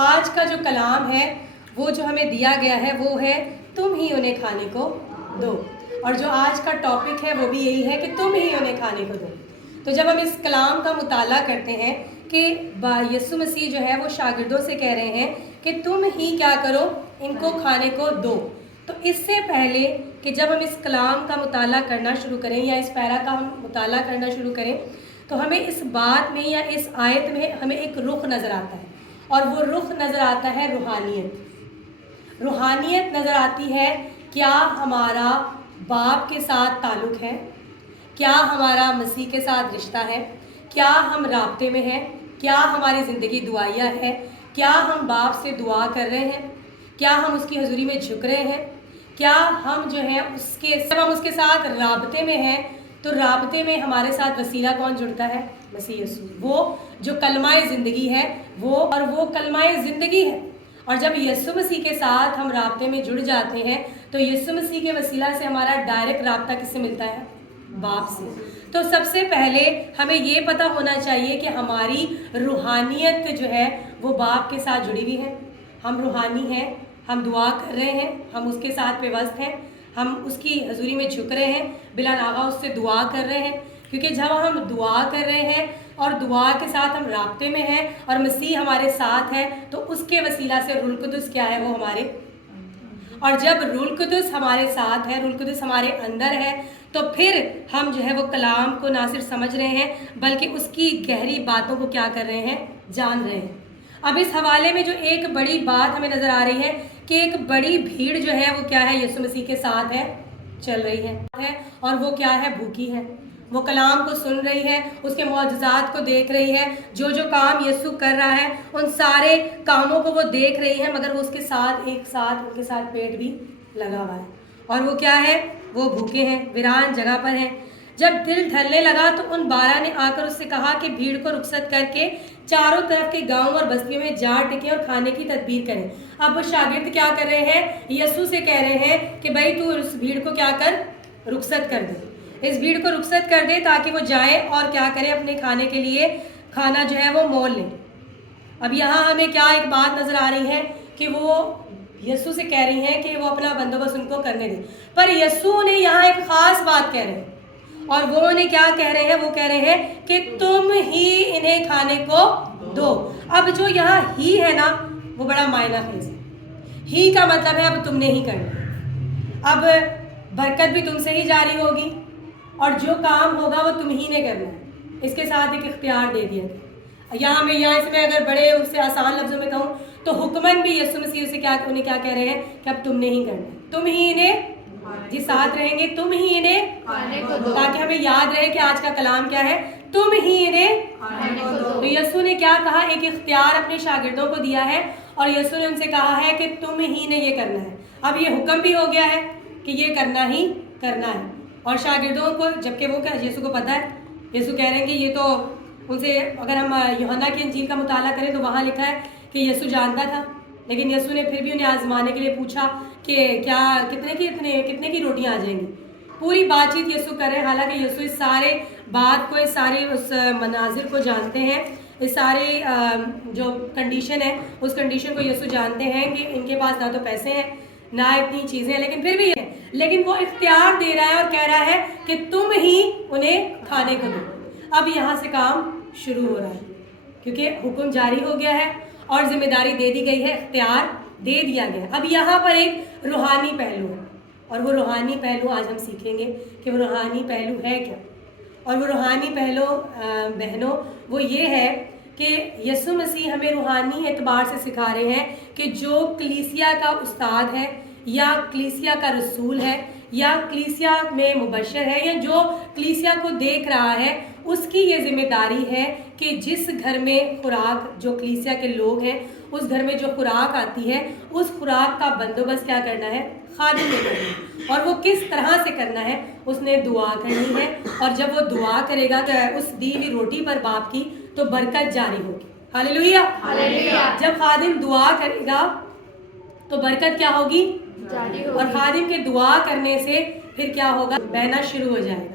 آج کا جو کلام ہے وہ جو ہمیں دیا گیا ہے وہ ہے تم ہی انہیں کھانے کو دو، اور جو آج کا ٹاپک ہے وہ بھی یہی ہے کہ تم ہی انہیں کھانے کو دو۔ تو جب ہم اس کلام کا مطالعہ کرتے ہیں کہ یسوع مسیح جو ہے وہ شاگردوں سے کہہ رہے ہیں کہ تم ہی کیا کرو، ان کو کھانے کو دو، تو اس سے پہلے کہ جب ہم اس کلام کا مطالعہ کرنا شروع کریں یا اس پیرا کا ہم مطالعہ کرنا شروع کریں تو ہمیں اس بات میں یا اس آیت میں ہمیں ایک رخ نظر آتا ہے، اور وہ رخ نظر آتا ہے روحانیت۔ روحانیت نظر آتی ہے، کیا ہمارا باپ کے ساتھ تعلق ہے، کیا ہمارا مسیح کے ساتھ رشتہ ہے، کیا ہم رابطے میں ہیں، کیا ہماری زندگی دعائیہ ہے، کیا ہم باپ سے دعا کر رہے ہیں، کیا ہم اس کی حضوری میں جھک رہے ہیں، کیا ہم جو ہے جب ہم اس کے ساتھ رابطے میں ہیں تو رابطے میں ہمارے ساتھ وسیلہ کون جڑتا ہے؟ مسیح یسوع، وہ جو کلمہ زندگی ہے، وہ کلمہ زندگی ہے۔ اور جب یسوع مسیح کے ساتھ ہم رابطے میں جڑ جاتے ہیں تو یسوع مسیح کے وسیلہ سے ہمارا ڈائریکٹ رابطہ کس سے ملتا ہے؟ باپ سے۔ تو سب سے پہلے ہمیں یہ پتہ ہونا چاہیے کہ ہماری روحانیت جو ہے وہ باپ کے ساتھ جڑی ہوئی ہے، ہم روحانی ہیں، ہم دعا کر رہے ہیں، ہم اس کے ساتھ پیوست ہیں، ہم اس کی حضوری میں جھک رہے ہیں، بلا ناغہ اس سے دعا کر رہے ہیں، کیونکہ جب ہم دعا کر رہے ہیں اور دعا کے ساتھ ہم رابطے میں ہیں اور مسیح ہمارے ساتھ ہے تو اس کے وسیلہ سے روح القدس کیا ہے، وہ ہمارے، اور جب روح القدس ہمارے ساتھ ہے، روح القدس ہمارے اندر ہے، تو پھر ہم جو ہے وہ کلام کو نہ صرف سمجھ رہے ہیں بلکہ اس کی گہری باتوں کو کیا کر رہے ہیں، جان رہے ہیں۔ اب اس حوالے میں جو ایک بڑی بات ہمیں نظر آ رہی ہے کہ ایک بڑی بھیڑ جو ہے وہ کیا ہے، یسوع مسیح کے ساتھ ہے، چل رہی ہے، اور وہ کیا ہے، بھوکی ہے، وہ کلام کو سن رہی ہے، اس کے معجزات کو دیکھ رہی ہے، جو کام یسوع کر رہا ہے ان سارے کاموں کو وہ دیکھ رہی ہے، مگر وہ اس کے ساتھ ان کے ساتھ پیٹ بھی لگا ہوا ہے، اور وہ کیا ہے، وہ بھوکے ہیں، ویران جگہ پر ہیں۔ جب دل ڈھلنے لگا تو ان 12 نے آ کر اس سے کہا کہ بھیڑ کو رخصت کر کے چاروں طرف کے گاؤں اور بستیوں میں جا ٹکیں اور کھانے کی تدبیر کریں۔ اب وہ شاگرد کیا کر رہے ہیں، یسوع سے کہہ رہے ہیں کہ بھائی تو اس بھیڑ کو کیا کر، رخصت کر دے، اس بھیڑ کو رخصت کر دے تاکہ وہ جائیں اور کیا کریں، اپنے کھانے کے لیے کھانا جو ہے وہ مول لیں۔ اب یہاں ہمیں کیا ایک بات نظر آ رہی ہے کہ وہ یسوع سے کہہ رہی ہیں کہ وہ اپنا بندوبست ان کو کرنے دیں، پر یسوع نے یہاں ایک خاص بات کہہ رہے ہیں، اور وہ انہیں کیا کہہ رہے ہیں، وہ کہہ رہے ہیں کہ تم ہی انہیں کھانے کو دو۔ اب جو یہاں ہی ہے نا وہ بڑا معنی خیز ہے، ہی کا مطلب ہے اب تم نے ہی کرنا، اب برکت بھی تم سے ہی جاری ہوگی اور جو کام ہوگا وہ تم ہی نے کرنا ہے، اس کے ساتھ ایک اختیار دے دیا گیا۔ یہاں اس میں اگر بڑے اس سے آسان لفظوں میں کہوں تو حکمن بھی یسوع مسیح سے انہیں کیا کہہ رہے ہیں کہ اب تم نے ہی کرنا ہے، تم ہی انہیں جی ساتھ رہیں گے، تم ہی انہیں کھانے کو دو، تاکہ ہمیں یاد رہے کہ آج کا کلام کیا ہے، تم ہی انہیں کھانے کو دو۔ تو یسوع نے کیا کہا، ایک اختیار اپنے شاگردوں کو دیا ہے اور یسوع نے ان سے کہا ہے کہ تم ہی نے یہ کرنا ہے۔ اب یہ حکم بھی ہو گیا ہے کہ یہ کرنا ہی کرنا ہے، اور شاگردوں کو، جبکہ وہ یسوع کو پتا ہے، یسوع کہہ رہے ہیں کہ یہ تو ان سے، اگر ہم یوحنا کی انجیل کا مطالعہ کریں تو وہاں لکھا ہے کہ یسوع جانتا تھا، لیکن یسوع نے پھر بھی انہیں آزمانے کے لیے پوچھا کہ کیا کتنے کی روٹیاں آ جائیں گی۔ پوری بات چیت یسوع کر رہے ہیں، حالانکہ یسوع اس سارے بات کو، اس سارے اس مناظر کو جانتے ہیں، اس سارے جو کنڈیشن ہے اس کنڈیشن کو یسوع جانتے ہیں کہ ان کے پاس نہ تو پیسے ہیں نہ اتنی چیزیں ہیں، لیکن پھر بھی ہے، لیکن وہ اختیار دے رہا ہے اور کہہ رہا ہے کہ تم ہی انہیں کھانے کو دو۔ اب یہاں سے کام شروع ہو رہا ہے کیونکہ حکم جاری ہو گیا ہے اور ذمہ داری دے دی گئی ہے، اختیار دے دیا گیا۔ اب یہاں پر ایک روحانی پہلو ہے، اور وہ روحانی پہلو آج ہم سیکھیں گے کہ وہ روحانی پہلو ہے کیا، اور وہ روحانی پہلو بہنوں وہ یہ ہے کہ یسوع مسیح ہمیں روحانی اعتبار سے سکھا رہے ہیں کہ جو کلیسیا کا استاد ہے یا کلیسیا کا رسول ہے یا کلیسیا میں مبشر ہے یا جو کلیسیا کو دیکھ رہا ہے، اس کی یہ ذمہ داری ہے کہ جس گھر میں خوراک، جو کلیسیا کے لوگ ہیں اس گھر میں جو خوراک آتی ہے اس خوراک کا بندوبست کیا کرنا ہے، خادم نے کرنا ہے، اور وہ کس طرح سے کرنا ہے، اس نے دعا کرنی ہے، اور جب وہ دعا کرے گا تو اس دی ہوئی روٹی پر باپ کی تو برکت جاری ہوگی۔ ہاللیلویا، ہاللیلویا۔ جب خادم دعا کرے گا تو برکت کیا ہوگی، جاری ہوگی، اور خادم کے دعا کرنے سے پھر کیا ہوگا، بہنا شروع ہو جائے گا۔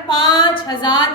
5000